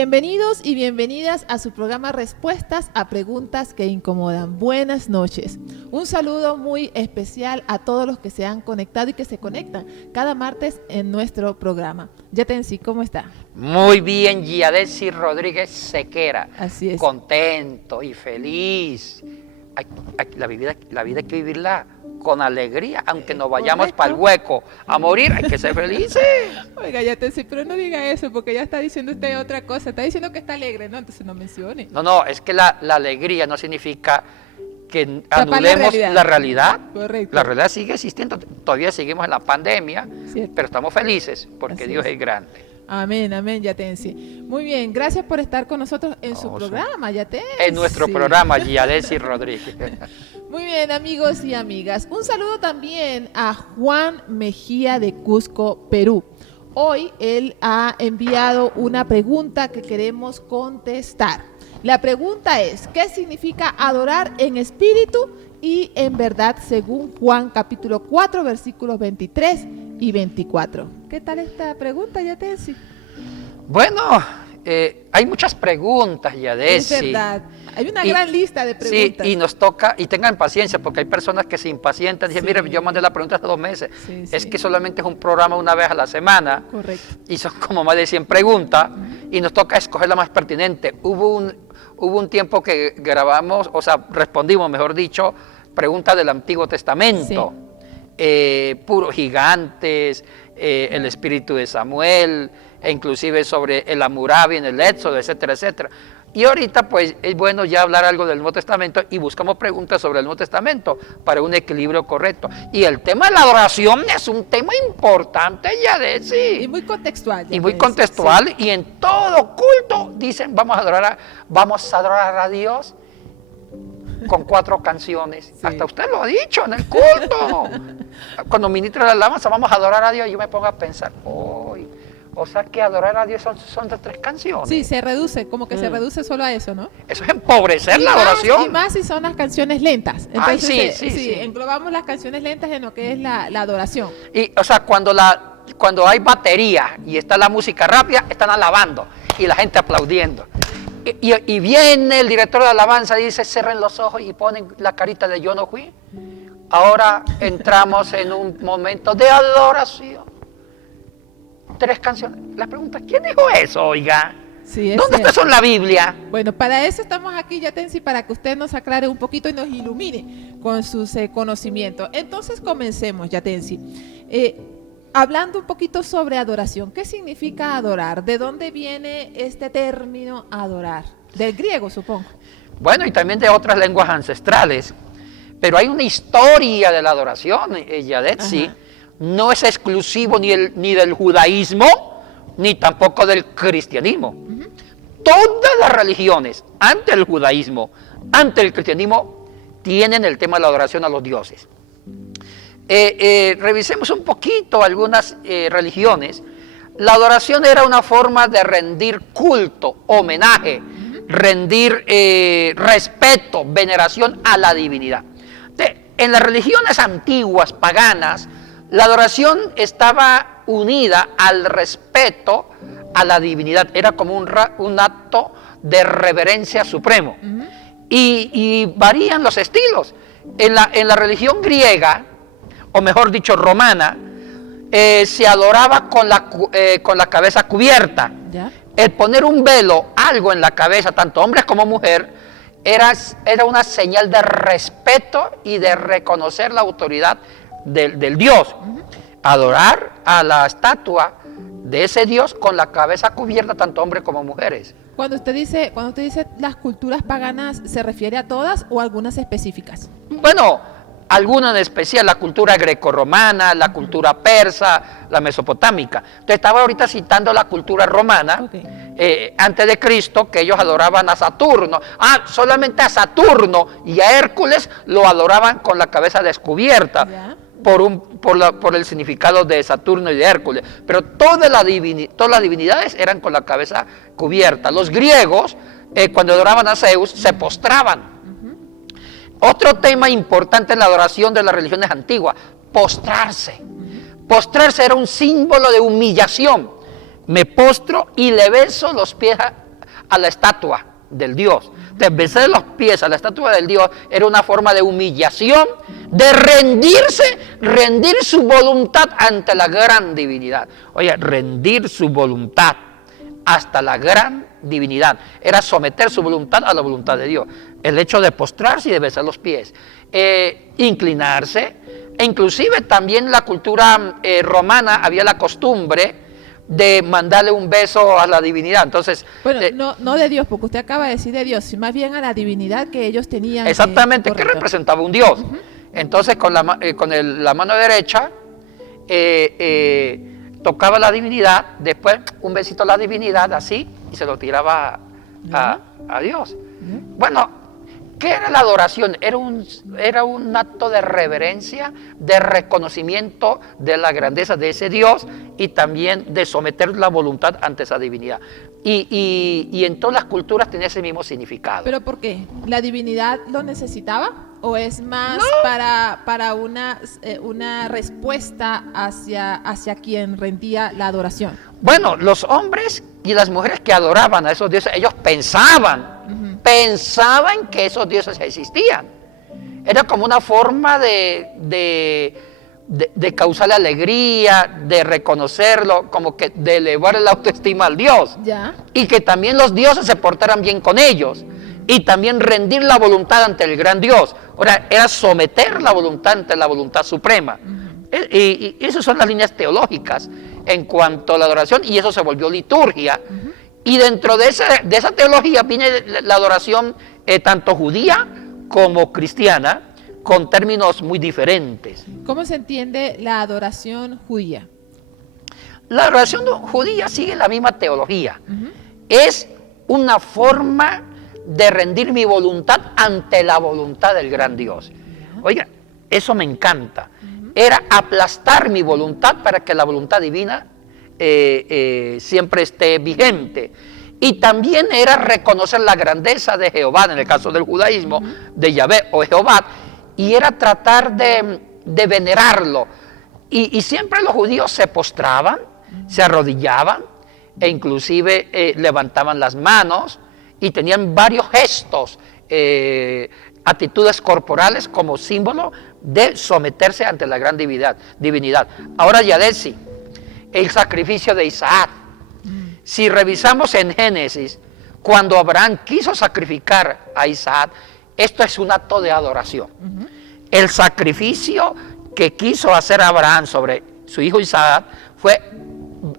Bienvenidos y bienvenidas a su programa Respuestas a Preguntas que Incomodan. Buenas noches. Un saludo muy especial a todos los que se han conectado y que se conectan cada martes en nuestro programa. Yatensi, ¿cómo está? Muy bien, Yadesi Rodríguez Sequera. Así es. Contento y feliz. La vida hay que vivirla con alegría, aunque nos vayamos para el hueco a morir, hay que ser felices. Oiga, Yatensi, pero no diga eso, porque ya está diciendo usted otra cosa. Está diciendo que está alegre, ¿no? Entonces no mencione. No, es que la alegría no significa que anulemos la realidad. Correcto. La realidad sigue existiendo, todavía seguimos en la pandemia, Cierto. pero estamos felices porque Así Dios es. es grande. Amén, amén, Yatensi. Muy bien, gracias por estar con nosotros en su programa, Yatensi. En nuestro programa, Yadesi Rodríguez. Muy bien, amigos y amigas. Un saludo también a Juan Mejía de Cusco, Perú. Hoy él ha enviado una pregunta que queremos contestar. La pregunta es, ¿qué significa adorar en espíritu y en verdad según Juan capítulo 4, versículos 23 y 24? ¿Qué tal esta pregunta, Yatensi? Bueno, hay muchas preguntas, Yadesi. Es verdad. Hay una gran lista de preguntas. Sí, y nos toca, y tengan paciencia, porque hay personas que se impacientan. Dicen, Sí. mire, yo mandé la pregunta hace 2 meses. Sí, Es sí. que solamente es un programa una vez a la semana. Correcto. Y son como más de 100 preguntas. Y nos toca escoger la más pertinente. Hubo un tiempo que grabamos, o sea, respondimos, mejor dicho, preguntas del Antiguo Testamento. Puros gigantes, el espíritu de Samuel, e inclusive sobre el Hammurabi en el Éxodo, etcétera, etcétera. Y ahorita pues es bueno ya hablar algo del Nuevo Testamento y buscamos preguntas sobre el Nuevo Testamento para un equilibrio correcto. Y el tema de la adoración es un tema importante, Yadesi. Y muy contextual. Y muy Yatensi. contextual, Sí. y en todo culto dicen vamos a adorar a Dios con 4 canciones. Sí. Hasta usted lo ha dicho en el culto. Cuando ministra la alabanza, vamos a adorar a Dios, yo me pongo a pensar, o sea que adorar a Dios son de 3 canciones. Sí, se reduce, como que se reduce solo a eso, ¿no? Eso es empobrecer la más, adoración. y más si son las canciones lentas. Ay, Entonces, sí. englobamos las canciones lentas en lo que es la adoración. Y, o sea, cuando hay batería y está la música rápida, están alabando y la gente aplaudiendo. Y viene el director de alabanza y dice, cierren los ojos y ponen la carita de yo no fui. Ahora entramos en un momento de adoración. 3 canciones. La pregunta, ¿quién dijo eso, oiga? Sí, ¿Dónde está eso en la Biblia? Bueno, para eso estamos aquí, Yatensi, para que usted nos aclare un poquito y nos ilumine con sus conocimientos. Entonces, comencemos, Yatensi. Hablando un poquito sobre adoración, ¿qué significa adorar? ¿De dónde viene este término adorar? Del griego, supongo. Bueno, y también de otras lenguas ancestrales. Pero hay una historia de la adoración, Yadetsi. Ajá. No es exclusivo ni del judaísmo, ni tampoco del cristianismo. Todas las religiones, ante el judaísmo, ante el cristianismo, tienen el tema de la adoración a los dioses. Revisemos un poquito algunas religiones. La adoración era una forma de rendir culto, homenaje, rendir respeto, veneración a la divinidad. En las religiones antiguas, paganas, la adoración estaba unida al respeto a la divinidad. Era como un acto de reverencia supremo. Y varían los estilos. En la religión griega, o mejor dicho romana, se adoraba con la cabeza cubierta. ¿Ya? El poner un velo, algo en la cabeza, tanto hombres como mujer, era una señal de respeto y de reconocer la autoridad del Dios. Adorar a la estatua de ese Dios con la cabeza cubierta, tanto hombres como mujeres. Cuando usted dice las culturas paganas, ¿se refiere a todas o a algunas específicas? Bueno, alguna en especial, la cultura grecorromana, la cultura persa, la mesopotámica. Entonces estaba ahorita citando la cultura romana, antes de Cristo, que ellos adoraban a Saturno. Solamente a Saturno y a Hércules lo adoraban con la cabeza descubierta. ¿Ya? Por el significado de Saturno y de Hércules, pero todas las divinidades eran con la cabeza cubierta. Los griegos, cuando adoraban a Zeus, se postraban. Otro tema importante en la adoración de las religiones antiguas, postrarse. Postrarse era un símbolo de humillación. Me postro y le beso los pies a la estatua del Dios. De besar los pies a la estatua del Dios era una forma de humillación, de rendir su voluntad ante la gran divinidad. Oye, rendir su voluntad hasta la gran divinidad era someter su voluntad a la voluntad de Dios. El hecho de postrarse y de besar los pies, inclinarse, e inclusive también en la cultura romana había la costumbre de mandarle un beso a la divinidad. Entonces, bueno, no de Dios, porque usted acaba de decir de Dios, sino más bien a la divinidad que ellos tenían. Exactamente, que representaba un Dios. Entonces, con la mano derecha tocaba la divinidad, después un besito a la divinidad, así, y se lo tiraba a Dios. Bueno, ¿qué era la adoración? Era un acto de reverencia, de reconocimiento de la grandeza de ese Dios y también de someter la voluntad ante esa divinidad. Y en todas las culturas tenía ese mismo significado. ¿Pero por qué? ¿La divinidad lo necesitaba? ¿O es más para una respuesta hacia quien rendía la adoración? Bueno, los hombres y las mujeres que adoraban a esos dioses, ellos pensaban que esos dioses existían. Era como una forma de causarle alegría, de reconocerlo, como que de elevar la autoestima al Dios. ¿Ya? Y que también los dioses se portaran bien con ellos. Y también rendir la voluntad ante el gran Dios. Ahora, era someter la voluntad ante la voluntad suprema. Y esas son las líneas teológicas en cuanto a la adoración, y eso se volvió liturgia. Y dentro de esa teología viene la adoración tanto judía como cristiana, con términos muy diferentes. ¿Cómo se entiende la adoración judía? La adoración judía sigue la misma teología. Es una forma de rendir mi voluntad ante la voluntad del gran Dios. Oiga, eso me encanta. Era aplastar mi voluntad para que la voluntad divina siempre esté vigente. Y también era reconocer la grandeza de Jehová, en el caso del judaísmo, de Yahvé o Jehová, y era tratar de venerarlo. Y siempre los judíos se postraban, se arrodillaban, e inclusive levantaban las manos, y tenían varios gestos, actitudes corporales como símbolo de someterse ante la gran divinidad. Ahora, Yadesi, el sacrificio de Isaac. Si revisamos en Génesis, cuando Abraham quiso sacrificar a Isaac, esto es un acto de adoración. El sacrificio que quiso hacer Abraham sobre su hijo Isaac fue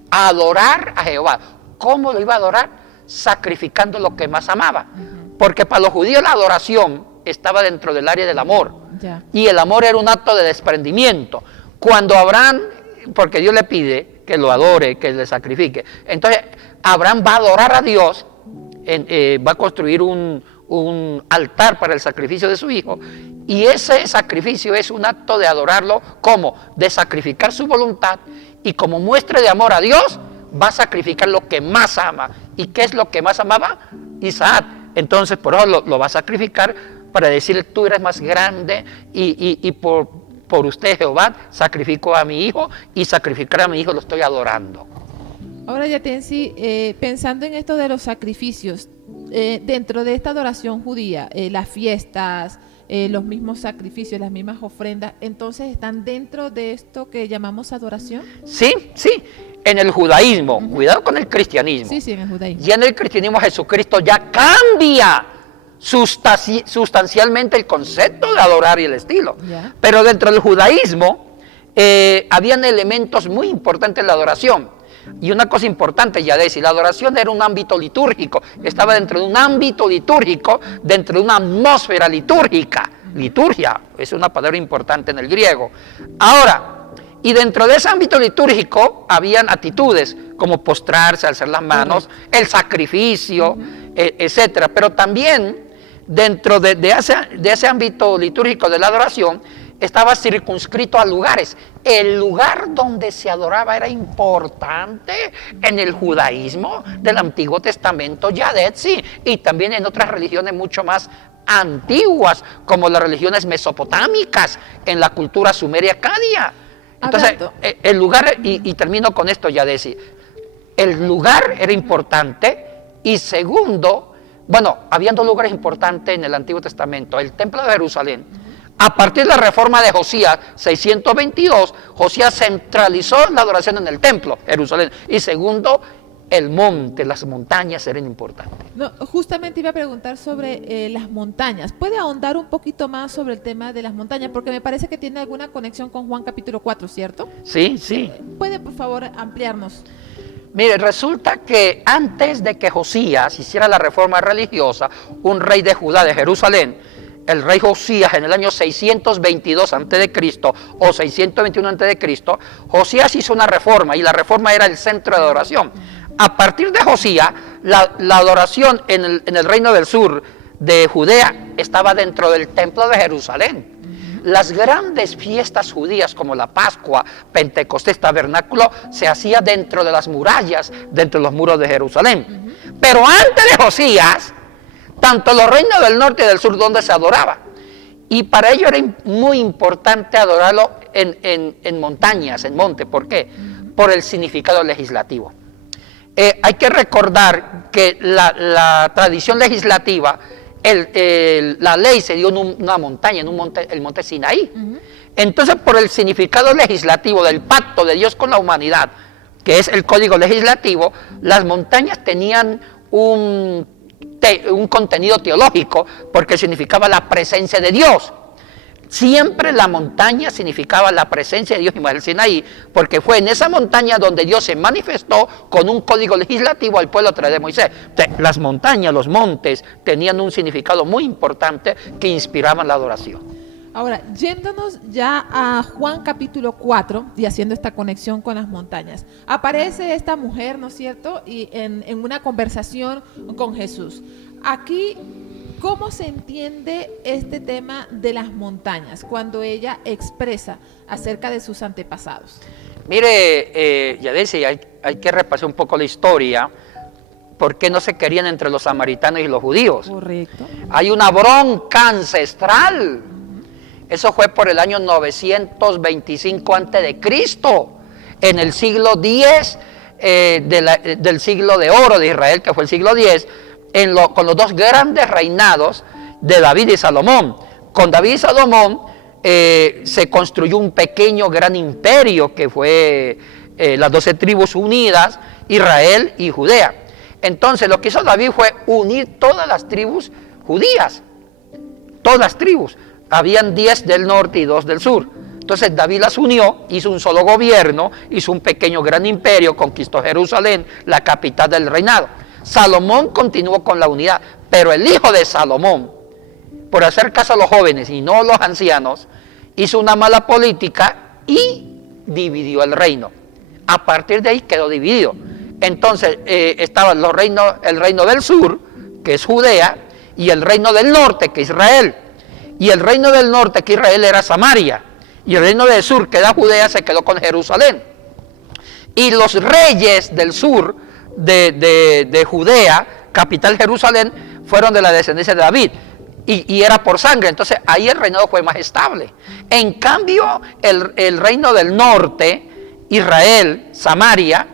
adorar a Jehová. ¿Cómo lo iba a adorar? Sacrificando lo que más amaba. Porque para los judíos la adoración estaba dentro del área del amor. Ya. Y el amor era un acto de desprendimiento. Cuando Abraham, porque Dios le pide que lo adore, que le sacrifique, entonces Abraham va a adorar a Dios, va a construir un altar para el sacrificio de su hijo, y ese sacrificio es un acto de adorarlo, como de sacrificar su voluntad, y como muestra de amor a Dios, va a sacrificar lo que más ama. ¿Y qué es lo que más amaba? Isaac. Entonces por eso lo va a sacrificar, para decirle: tú eres más grande, y por usted, Jehová, sacrifico a mi hijo, y sacrificar a mi hijo lo estoy adorando. Ahora, Yatensi, pensando en esto de los sacrificios, dentro de esta adoración judía, las fiestas, los mismos sacrificios, las mismas ofrendas, entonces ¿están dentro de esto que llamamos adoración? Sí, en el judaísmo, cuidado con el cristianismo. Sí, en el judaísmo. Ya en el cristianismo Jesucristo ya cambia sustancialmente el concepto de adorar y el estilo. Ya. Pero dentro del judaísmo habían elementos muy importantes en la adoración. Y una cosa importante, ya decir, la adoración era un ámbito litúrgico, estaba dentro de un ámbito litúrgico, dentro de una atmósfera litúrgica. Liturgia es una palabra importante en el griego. Ahora, y dentro de ese ámbito litúrgico habían actitudes como postrarse, alzar las manos, el sacrificio, etcétera. Pero también dentro de ese ámbito litúrgico de la adoración estaba circunscrito a lugares. El lugar donde se adoraba era importante en el judaísmo del Antiguo Testamento, Yadetsi, y también en otras religiones mucho más antiguas, como las religiones mesopotámicas, en la cultura sumeria acadia. Entonces, el lugar, y termino con esto, Yadetsi, el lugar era importante, Y segundo, bueno, habían dos lugares importantes en el Antiguo Testamento, el Templo de Jerusalén. A partir de la reforma de Josías, 622, Josías centralizó la adoración en el templo, Jerusalén. Y segundo, el monte, las montañas eran importantes. No, justamente iba a preguntar sobre las montañas. ¿Puede ahondar un poquito más sobre el tema de las montañas? Porque me parece que tiene alguna conexión con Juan capítulo 4, ¿cierto? Sí, sí. ¿Puede, por favor, ampliarnos? Mire, resulta que antes de que Josías hiciera la reforma religiosa, un rey de Judá, de Jerusalén, el rey Josías, en el año 622 a.C. o 621 a.C., Josías hizo una reforma, y la reforma era el centro de adoración. A partir de Josías, la adoración en el reino del sur de Judea estaba dentro del templo de Jerusalén. Las grandes fiestas judías como la Pascua, Pentecostés, Tabernáculo, se hacía dentro de las murallas, dentro de los muros de Jerusalén. Pero antes de Josías, tanto los reinos del norte y del sur donde se adoraba. Y para ello era muy importante adorarlo en montañas, en monte. ¿Por qué? Por el significado legislativo. Hay que recordar que la tradición legislativa, la ley se dio en una montaña, el monte Sinaí. Entonces, por el significado legislativo del pacto de Dios con la humanidad, que es el código legislativo, las montañas tenían un contenido teológico, porque significaba la presencia de Dios. Siempre la montaña significaba la presencia de Dios en el Sinaí, porque fue en esa montaña donde Dios se manifestó con un código legislativo al pueblo a través de Moisés. Las montañas, los montes, tenían un significado muy importante que inspiraban la adoración. Ahora, yéndonos ya a Juan capítulo 4 y haciendo esta conexión con las montañas, aparece esta mujer, ¿no es cierto?, y en una conversación con Jesús. Aquí, ¿cómo se entiende este tema de las montañas cuando ella expresa acerca de sus antepasados? Mire, Yadesi, hay que repasar un poco la historia. ¿Por qué no se querían entre los samaritanos y los judíos? Correcto. Hay una bronca ancestral. Eso fue por el año 925 a.C., en el siglo X del siglo de oro de Israel, que fue el siglo X, con los dos grandes reinados de David y Salomón. Con David y Salomón se construyó un pequeño gran imperio que fue las 12 tribus unidas, Israel y Judea. Entonces lo que hizo David fue unir todas las tribus judías, todas las tribus. Habían 10 del norte y 2 del sur. Entonces David las unió, hizo un solo gobierno, hizo un pequeño gran imperio, conquistó Jerusalén, la capital del reinado. Salomón continuó con la unidad, pero el hijo de Salomón, por hacer caso a los jóvenes y no a los ancianos, hizo una mala política y dividió el reino. A partir de ahí quedó dividido. Entonces estaban el reino del sur, que es Judea, y el reino del norte, que es Israel. Y el reino del norte, que Israel, era Samaria. Y el reino del sur, que era Judea, se quedó con Jerusalén. Y los reyes del sur de Judea, capital Jerusalén, fueron de la descendencia de David. Y era por sangre. Entonces ahí el reinado fue más estable. En cambio, el reino del norte, Israel, Samaria,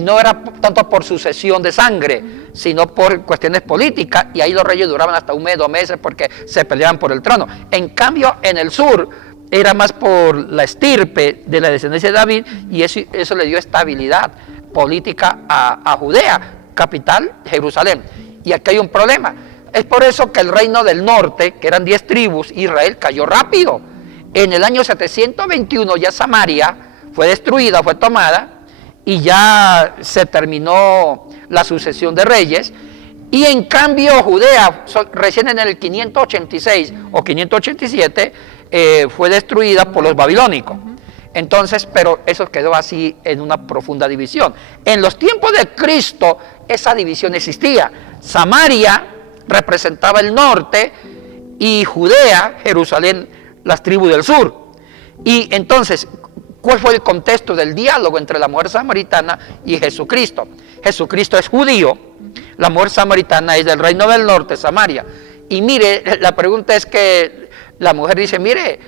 no era tanto por sucesión de sangre, sino por cuestiones políticas, y ahí los reyes duraban hasta 1 mes, 2 meses, porque se peleaban por el trono. En cambio, en el sur, era más por la estirpe de la descendencia de David, y eso le dio estabilidad política a Judea, capital Jerusalén. Y aquí hay un problema. Es por eso que el reino del norte, que eran 10 tribus, Israel, cayó rápido. En el año 721 ya Samaria fue destruida, fue tomada, y ya se terminó la sucesión de reyes. Y en cambio Judea, recién en el 586 o 587, fue destruida por los babilónicos. Entonces, pero eso quedó así en una profunda división. En los tiempos de Cristo, esa división existía. Samaria representaba el norte y Judea, Jerusalén, las tribus del sur. Y entonces, ¿cuál fue el contexto del diálogo entre la mujer samaritana y Jesucristo? Jesucristo es judío, la mujer samaritana es del reino del norte, Samaria. Y mire, la pregunta es que la mujer dice, mire,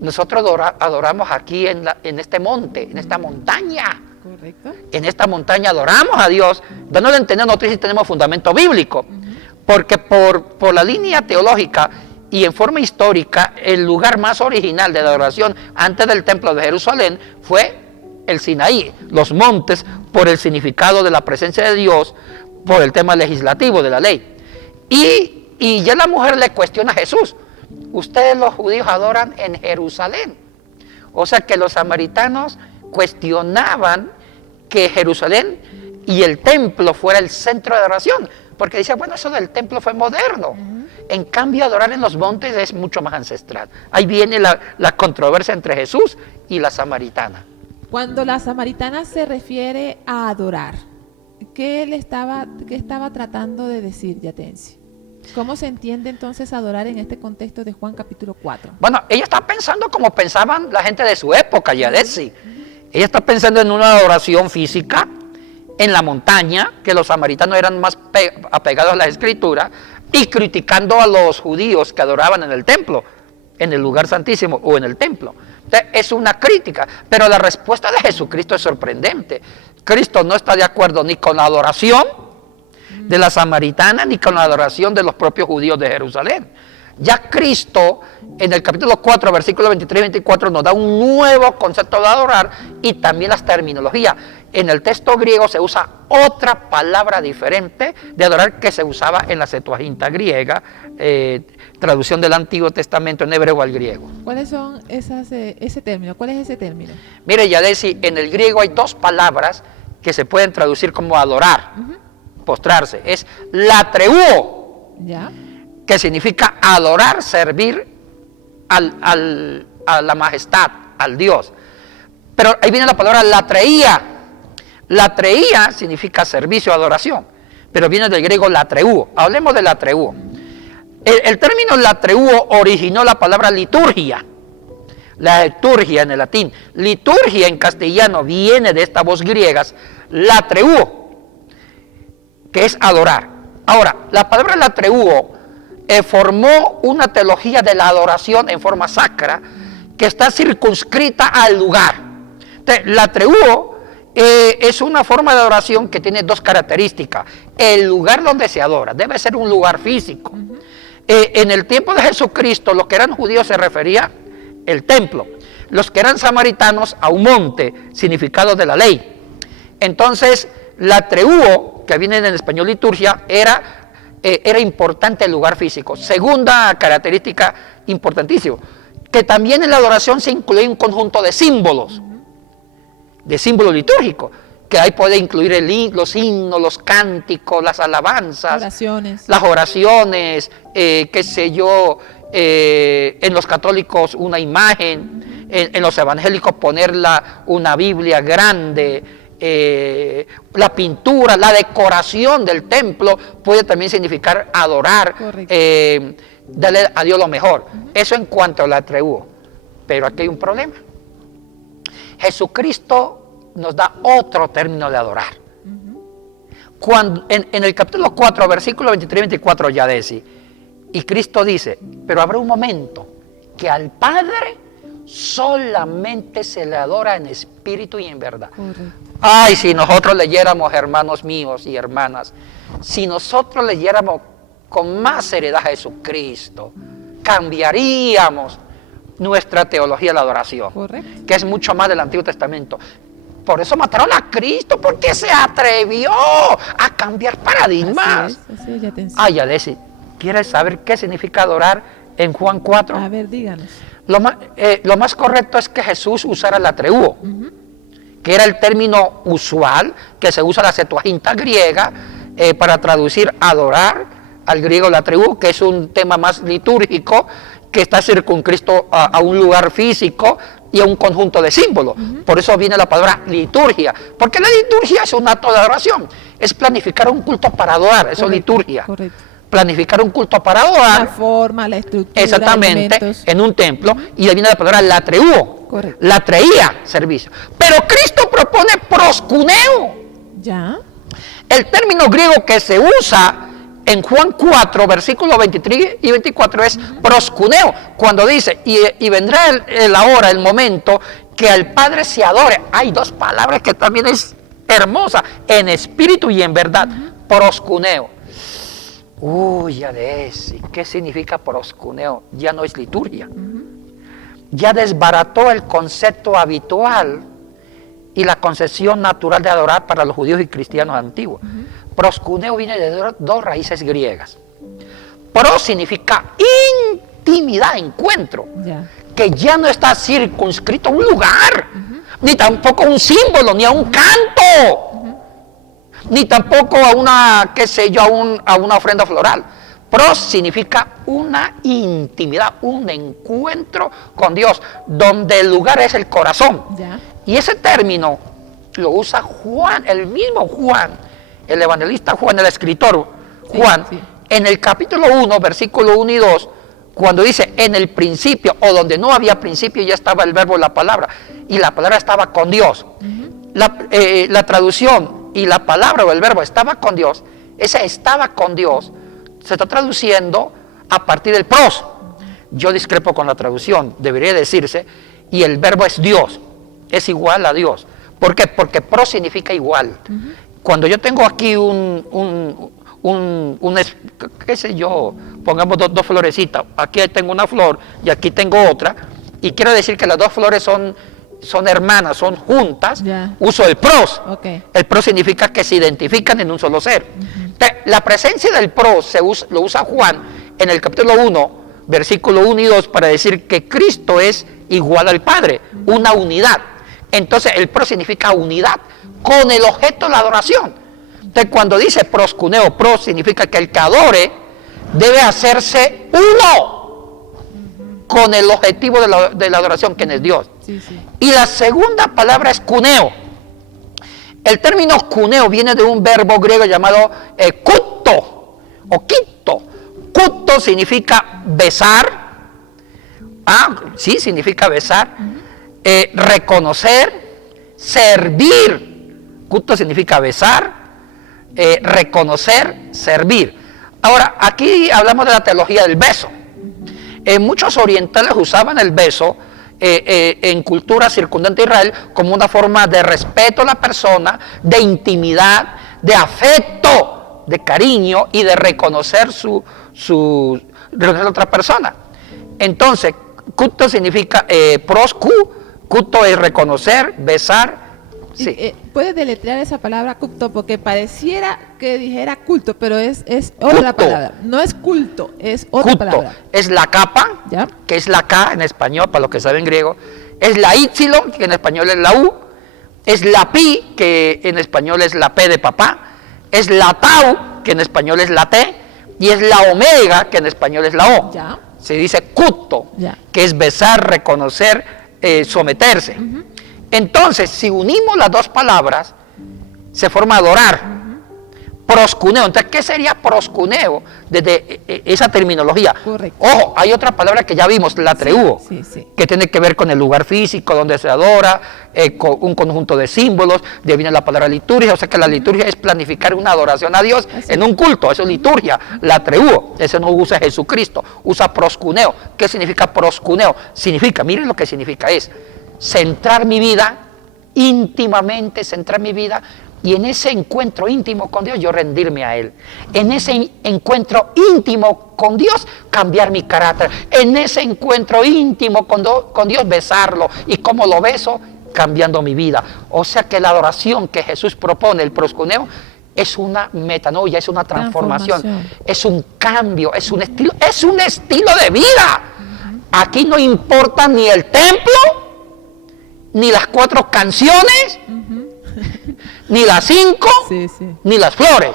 nosotros adoramos aquí en este monte, en esta montaña. Correcto. En esta montaña adoramos a Dios, dándole a entender nosotros si tenemos fundamento bíblico. Porque por la línea teológica y en forma histórica, el lugar más original de la adoración antes del templo de Jerusalén fue el Sinaí, los montes, por el significado de la presencia de Dios, por el tema legislativo de la ley. Y ya la mujer le cuestiona a Jesús: ustedes los judíos adoran en Jerusalén. O sea que los samaritanos cuestionaban que Jerusalén y el templo fuera el centro de adoración, porque decían, bueno, eso del templo fue moderno. En cambio, adorar en los montes es mucho más ancestral. Ahí viene la controversia entre Jesús y la samaritana. Cuando la samaritana se refiere a adorar, ¿qué estaba tratando de decir Yatensi? ¿Cómo se entiende entonces adorar en este contexto de Juan capítulo 4? Bueno, ella está pensando como pensaban la gente de su época, Yadesi. Ella está pensando en una adoración física en la montaña, que los samaritanos eran más apegados a la escritura, y criticando a los judíos que adoraban en el templo, en el lugar santísimo o en el templo. Entonces, es una crítica, pero la respuesta de Jesucristo es sorprendente. Cristo no está de acuerdo ni con la adoración de la samaritana ni con la adoración de los propios judíos de Jerusalén. Ya Cristo en el capítulo 4, versículos 23 y 24 nos da un nuevo concepto de adorar y también las terminologías. En el texto griego se usa otra palabra diferente de adorar que se usaba en la Septuaginta griega, traducción del Antiguo Testamento en hebreo al griego. ¿Cuáles son ese término? ¿Cuál es ese término? Mire, Yadesi, en el griego hay dos palabras que se pueden traducir como adorar, postrarse. Es latreuo, ¿ya?, que significa adorar, servir a la majestad, al Dios. Pero ahí viene la palabra latreía. Latreía significa servicio, adoración, pero viene del griego latreuo. Hablemos de latreuo. El término latreuo originó la palabra liturgia. La liturgia en el latín. Liturgia en castellano viene de esta voz griega, latreuo, que es adorar. Ahora, la palabra latreuo formó una teología de la adoración en forma sacra que está circunscrita al lugar. Entonces, latreuo es una forma de adoración que tiene dos características. El lugar donde se adora debe ser un lugar físico. En el tiempo de Jesucristo, los que eran judíos se refería al templo. Los que eran samaritanos a un monte, significado de la ley. Entonces, latreuo, que viene en español liturgia, era importante el lugar físico. Segunda característica importantísima, que también en la adoración se incluye un conjunto de símbolos litúrgicos, que ahí puede incluir los himnos, los cánticos, las alabanzas, las oraciones, qué sé yo, en los católicos una imagen, en los evangélicos poner una Biblia grande. La pintura, la decoración del templo puede también significar adorar, darle a Dios lo mejor. Eso en cuanto al latreuo. Pero aquí hay un problema. Jesucristo nos da otro término de adorar. Cuando, en el capítulo 4, versículos 23 y 24, Yadesi, y Cristo dice, pero habrá un momento que al Padre solamente se le adora en espíritu y en verdad. Ay, si nosotros leyéramos, hermanos míos y hermanas, si nosotros leyéramos con más seriedad a Jesucristo, cambiaríamos nuestra teología de la adoración, que es mucho más del Antiguo Testamento. Por eso mataron a Cristo, porque se atrevió a cambiar paradigmas. Así es, ya te Ay, Yadesi, ¿quieres saber qué significa adorar en Juan 4? A ver, díganos. Lo más correcto es que Jesús usara latreuo, que era el término usual que se usa en la Septuaginta griega para traducir adorar al griego latreuo, que es un tema más litúrgico que está circunscrito a un lugar físico y a un conjunto de símbolos. Por eso viene la palabra liturgia, porque la liturgia es un acto de adoración, es planificar un culto para adorar, eso es liturgia. Planificar un culto para adorar. La forma, la estructura. Exactamente, en un templo, y ahí viene la palabra latreuo. Latreía, servicio. Pero Cristo propone proscuneo. ¿Ya? El término griego que se usa en Juan 4, versículos 23 y 24 es proscuneo, cuando dice, y vendrá la hora, el momento, que al Padre se adore. Hay dos palabras que también es hermosa, en espíritu y en verdad. Proscuneo. Uy, ya ves, ¿y qué significa proscuneo? Ya no es liturgia. Ya desbarató el concepto habitual y la concepción natural de adorar para los judíos y cristianos antiguos. Proscuneo viene de dos raíces griegas. Pro significa intimidad, encuentro, que ya no está circunscrito a un lugar, ni tampoco a un símbolo, ni a un canto, ni tampoco a una, qué sé yo, a una ofrenda floral. Pros significa una intimidad, un encuentro con Dios, donde el lugar es el corazón. Y ese término lo usa Juan, el mismo Juan, el evangelista Juan, el escritor Juan, en el capítulo 1, versículo 1 y 2, cuando dice, en el principio, o donde no había principio, ya estaba el verbo, la palabra, y la palabra estaba con Dios. La traducción y la palabra o el verbo estaba con Dios, ese estaba con Dios, se está traduciendo a partir del pros. Yo discrepo con la traducción, debería decirse, y el verbo es Dios, es igual a Dios. ¿Por qué? Porque pros significa igual. Cuando yo tengo aquí qué sé yo, pongamos dos florecitas, aquí tengo una flor y aquí tengo otra, y quiero decir que las dos flores son hermanas, son juntas, uso el pros. El pros significa que se identifican en un solo ser. La presencia del pros lo usa Juan en el capítulo 1, versículo 1 y 2, para decir que Cristo es igual al Padre, una unidad. Entonces el pros significa unidad con el objeto de la adoración. Entonces cuando dice proscuneo, pros significa que el que adore debe hacerse uno con el objetivo de la adoración, que es Dios. Y la segunda palabra es cuneo. El término cuneo viene de un verbo griego llamado kutto o quito. Kutto significa besar. Sí, significa besar. Reconocer, servir. Kutto significa besar, reconocer, servir. Ahora, aquí hablamos de la teología del beso. Muchos orientales usaban el beso en cultura circundante a Israel como una forma de respeto a la persona, de intimidad, de afecto, de cariño y de reconocer reconocer a otra persona. Entonces, culto significa culto es reconocer, besar. Sí. ¿Puedes deletrear esa palabra culto? Porque pareciera que dijera culto, pero es otra palabra. No es culto, es otra palabra. Es la capa, que es la K en español, para los que saben griego. Es la Ypsilon, que en español es la U. Es la Pi, que en español es la P de papá. Es la Tau, que en español es la T. Y es la Omega, que en español es la O. Se dice culto, que es besar, reconocer, someterse. Entonces, si unimos las dos palabras, se forma adorar. Proscuneo. Entonces, ¿qué sería proscuneo desde esa terminología? Correcto. Ojo, hay otra palabra que ya vimos, la treuo, que tiene que ver con el lugar físico donde se adora, con un conjunto de símbolos, de ahí viene la palabra liturgia, o sea que la liturgia es planificar una adoración a Dios en un culto, eso es liturgia. La treuo, ese no usa Jesucristo, usa proscuneo. ¿Qué significa proscuneo? Significa, miren lo que significa, es centrar mi vida íntimamente, centrar mi vida, y en ese encuentro íntimo con Dios yo rendirme a Él. En ese encuentro íntimo con Dios cambiar mi carácter. En ese encuentro íntimo con Dios besarlo. ¿Y cómo lo beso? Cambiando mi vida. O sea que la adoración que Jesús propone, el proscuneo, es una metanoia, es una transformación. Es un cambio, es un estilo de vida. Aquí no importa ni el templo, ni las 4 canciones, ni las 5, ni las flores.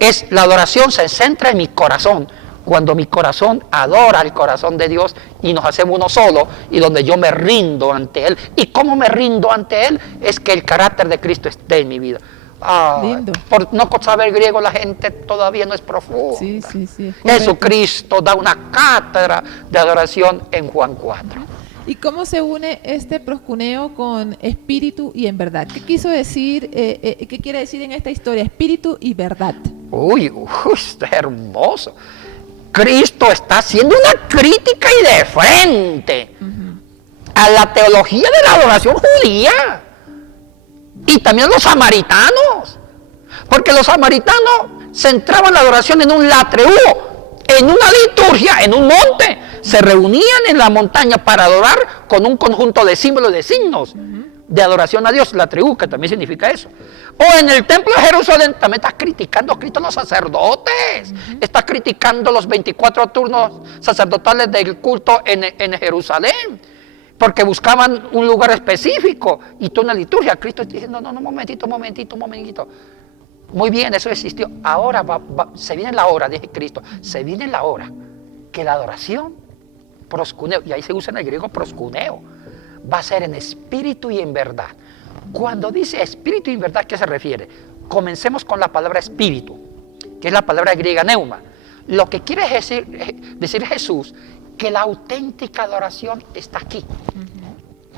Es la adoración se centra en mi corazón. Cuando mi corazón adora al corazón de Dios y nos hacemos uno solo, y donde yo me rindo ante Él. ¿Y cómo me rindo ante Él? Es que el carácter de Cristo esté en mi vida. Lindo. Por no saber griego la gente todavía no es profunda. Jesucristo da una cátedra de adoración en Juan 4. ¿Y cómo se une este proscuneo con espíritu y en verdad? ¿Qué quiso decir, qué quiere decir en esta historia, espíritu y verdad? Uy, está hermoso. Cristo está haciendo una crítica y de frente. a la teología de la adoración judía y también a los samaritanos, porque los samaritanos centraban la adoración en un latreuo, en una liturgia, en un monte. Se reunían en la montaña para adorar con un conjunto de símbolos, de signos de adoración a Dios, latreuo, que también significa eso. O en el templo de Jerusalén también está criticando a Cristo los sacerdotes, está criticando los 24 turnos sacerdotales del culto en Jerusalén, porque buscaban un lugar específico y toda una liturgia. Cristo está diciendo, no, momentito. Muy bien, eso existió. Ahora se viene la hora, dice Cristo, se viene la hora que la adoración, proscuneo, y ahí se usa en el griego proscuneo, va a ser en espíritu y en verdad. Cuando dice espíritu y en verdad, ¿a qué se refiere? Comencemos con la palabra espíritu, que es la palabra griega neuma. Lo que quiere decir Jesús, que la auténtica adoración está aquí.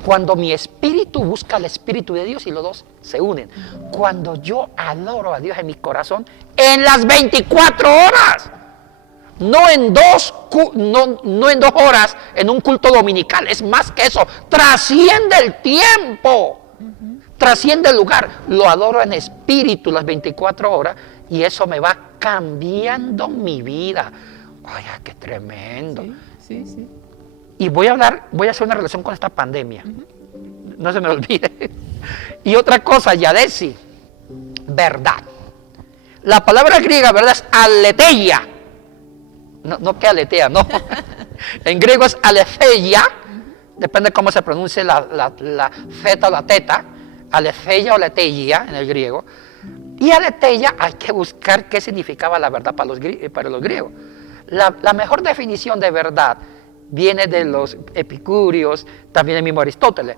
Cuando mi espíritu busca al espíritu de Dios y los dos se unen. Cuando yo adoro a Dios en mi corazón en las 24 horas. No en 2 horas en un culto dominical. Es más que eso. Trasciende el tiempo. Trasciende el lugar. Lo adoro en espíritu las 24 horas y eso me va cambiando mi vida. Ay, qué tremendo. Sí. Y voy a hacer una relación con esta pandemia. No se me olvide. Y otra cosa, Yadesi, verdad. La palabra griega, verdad, es aletheia. No que aletea, no. En griego es aletheia. Depende cómo se pronuncie la zeta o la teta. Aletheia o aletheia en el griego. Y aletheia hay que buscar qué significaba la verdad para los griegos. La mejor definición de verdad viene de los epicúreos, también el mismo Aristóteles.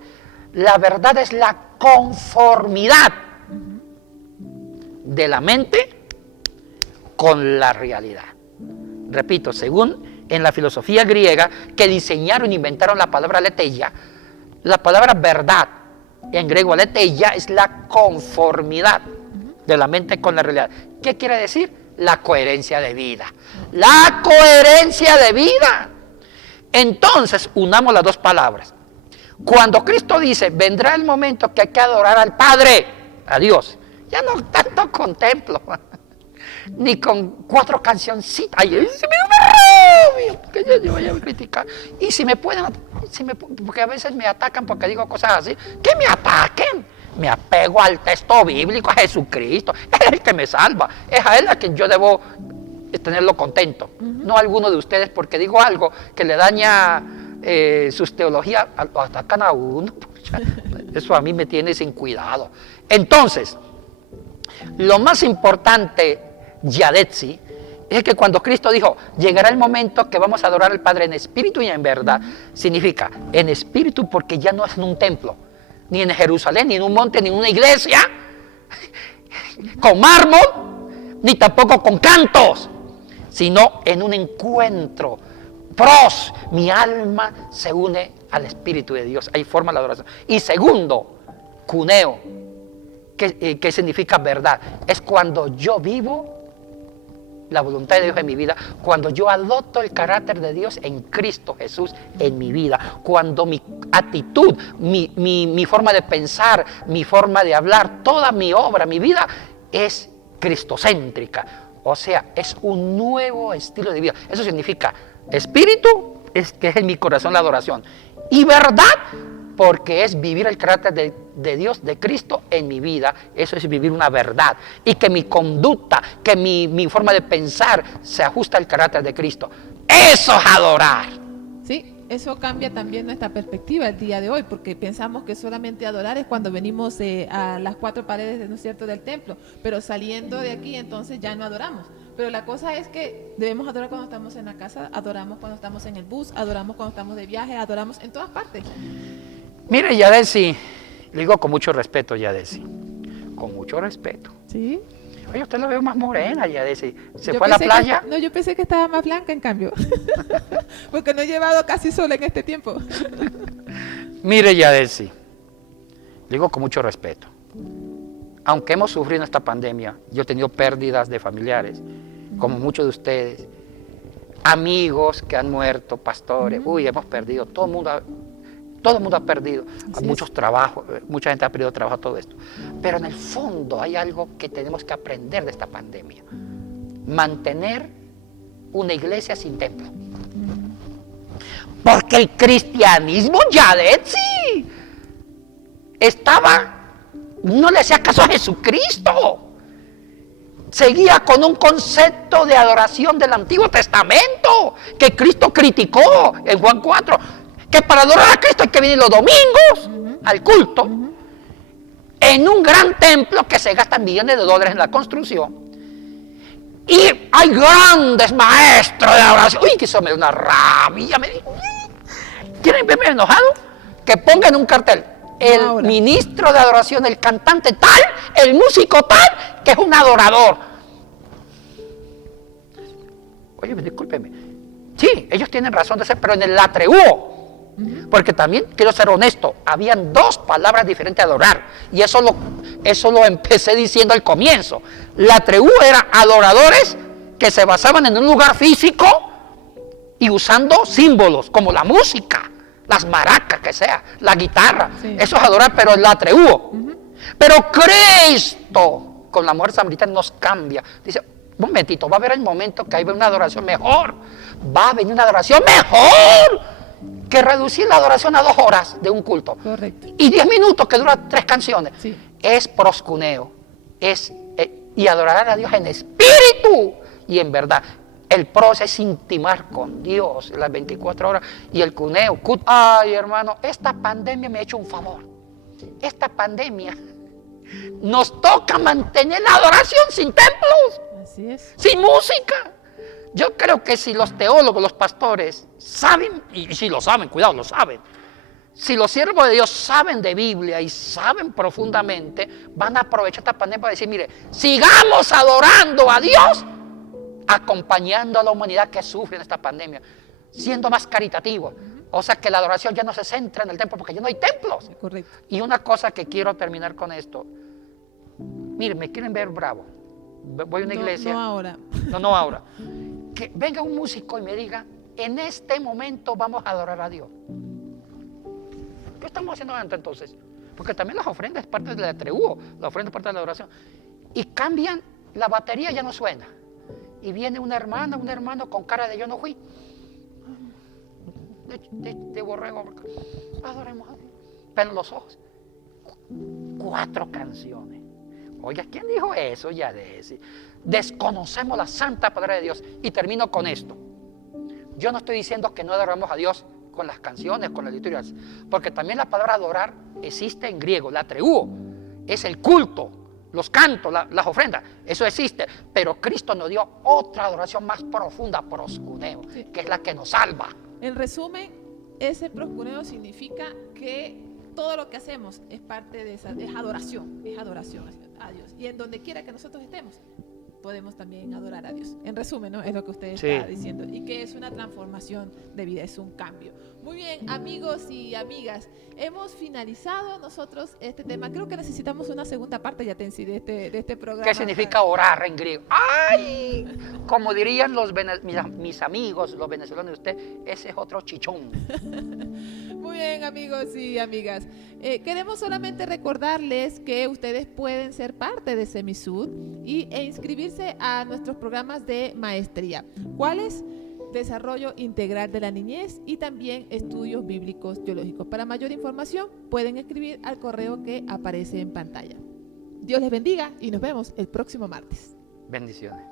La verdad es la conformidad de la mente con la realidad. Repito, según en la filosofía griega, que diseñaron e inventaron la palabra aletheia, la palabra verdad, en griego aletheia, es la conformidad de la mente con la realidad. ¿Qué quiere decir? La coherencia de vida. La coherencia de vida. Entonces, unamos las dos palabras. Cuando Cristo dice, vendrá el momento que hay que adorar al Padre, a Dios, ya no tanto con templo, ni con 4 cancioncitas. Ay, que yo voy a criticar. Y si me pueden, porque a veces me atacan porque digo cosas así, que me ataquen. Me apego al texto bíblico, a Jesucristo, es el que me salva, es a Él a quien yo debo tenerlo contento, no a alguno de ustedes porque digo algo que le daña sus teologías, lo atacan a uno, eso a mí me tiene sin cuidado. Entonces, lo más importante, Yadetsi, es que cuando Cristo dijo, llegará el momento que vamos a adorar al Padre en espíritu y en verdad, significa en espíritu porque ya no es en un templo, ni en Jerusalén, ni en un monte, ni en una iglesia, con mármol, ni tampoco con cantos, sino en un encuentro. Mi alma se une al Espíritu de Dios. Ahí forma la adoración. Y segundo, cuneo, que significa verdad. Es cuando yo vivo la voluntad de Dios en mi vida, cuando yo adopto el carácter de Dios en Cristo Jesús en mi vida, cuando mi actitud, mi forma de pensar, mi forma de hablar, toda mi obra, mi vida es cristocéntrica, o sea, es un nuevo estilo de vida. Eso significa espíritu, que es en mi corazón la adoración, y verdad, porque es vivir el carácter de Dios, de Cristo en mi vida. Eso es vivir una verdad. Y que mi conducta, que mi forma de pensar se ajusta al carácter de Cristo. Eso es adorar. Sí, eso cambia también nuestra perspectiva el día de hoy, porque pensamos que solamente adorar es cuando venimos a las 4 paredes, ¿no es cierto?, del templo. Pero saliendo de aquí, entonces ya no adoramos. Pero la cosa es que debemos adorar cuando estamos en la casa, adoramos cuando estamos en el bus, adoramos cuando estamos de viaje, adoramos en todas partes. Mire, Yadesi, le digo con mucho respeto, Yadesi, con mucho respeto. ¿Sí? Oye, usted la veo más morena, Yadesi. ¿Se fue a la playa? No, yo pensé que estaba más blanca, en cambio. Porque no he llevado casi sola en este tiempo. Mire, Yadesi, le digo con mucho respeto. Aunque hemos sufrido esta pandemia, yo he tenido pérdidas de familiares, como muchos de ustedes, amigos que han muerto, pastores, hemos perdido, todo el mundo Todo el mundo ha perdido, Así muchos es. trabajos, mucha gente ha perdido trabajo, todo esto. Pero en el fondo hay algo que tenemos que aprender de esta pandemia. Mantener una iglesia sin templo. Porque el cristianismo ya de sí no le hacía caso a Jesucristo. Seguía con un concepto de adoración del Antiguo Testamento que Cristo criticó en Juan 4, que para adorar a Cristo hay que venir los domingos al culto en un gran templo que se gastan millones de dólares en la construcción. Y hay grandes maestros de adoración. Uy, que eso me da una rabia. ¿Quieren verme enojado? Que pongan un cartel. El ministro de adoración, el cantante tal, el músico tal, que es un adorador. Oye, discúlpeme. Sí, ellos tienen razón de ser, pero en el Latreuo. Porque también, quiero ser honesto, habían dos palabras diferentes a adorar. Y eso lo empecé diciendo al comienzo. Latreuo era adoradores que se basaban en un lugar físico y usando símbolos como la música, las maracas, que sea, la guitarra. Sí. Eso es adorar, pero el Latreuo. Pero Cristo, con la mujer samaritana, nos cambia. Dice, un momentito, va a haber el momento que hay una adoración mejor. Va a venir una adoración mejor que reducir la adoración a 2 horas de un culto. Correcto. Y 10 minutos que dura 3 canciones. Sí. Es proscuneo. Y adorar a Dios en espíritu y en verdad. El pros es intimar con Dios las 24 horas. Y el cuneo. Ay, hermano, esta pandemia me ha hecho un favor. Esta pandemia nos toca mantener la adoración sin templos. Así es. Sin música. Yo creo que si los teólogos, los pastores saben, y si lo saben, cuidado, lo saben, si los siervos de Dios saben de Biblia y saben profundamente, van a aprovechar esta pandemia para decir, mire, sigamos adorando a Dios, acompañando a la humanidad que sufre en esta pandemia, siendo más caritativos. O sea que la adoración ya no se centra en el templo porque ya no hay templos. Correcto. Y una cosa que quiero terminar con esto, mire, me quieren ver bravo. Voy a una iglesia. No ahora. No ahora. Que venga un músico y me diga, en este momento vamos a adorar a Dios. ¿Qué estamos haciendo antes entonces? Porque también las ofrendas es parte del Latreuo, la ofrenda es parte de la adoración. Y cambian, la batería ya no suena. Y viene una hermana, un hermano con cara de yo no fui. De borrego. Adoremos a Dios. Pero los ojos. 4 canciones. Oiga, ¿quién dijo eso? Ya de ese. Desconocemos la santa palabra de Dios. Y termino con esto. Yo no estoy diciendo que no adoramos a Dios con las canciones, con las liturgias, porque también la palabra adorar existe en griego, latreuo, es el culto, los cantos, las ofrendas, eso existe, pero Cristo nos dio otra adoración más profunda, proscuneo, sí, que es la que nos salva. En resumen, ese proscuneo significa que todo lo que hacemos es parte de esa, es adoración a Dios. Y en donde quiera que nosotros estemos, podemos también adorar a Dios. En resumen, ¿no? Es lo que usted está diciendo. Y que es una transformación de vida, es un cambio. Muy bien, amigos y amigas, hemos finalizado nosotros este tema. Creo que necesitamos una segunda parte, ya Tensi, de este programa. ¿Qué significa orar en griego? ¡Ay! Como dirían mis amigos, los venezolanos de usted, ese es otro chichón. Muy bien, amigos y amigas. Queremos solamente recordarles que ustedes pueden ser parte de Semisud e inscribirse a nuestros programas de maestría. ¿Cuáles? Desarrollo integral de la niñez y también estudios bíblicos teológicos. Para mayor información pueden escribir al correo que aparece en pantalla. Dios les bendiga y nos vemos el próximo martes. Bendiciones.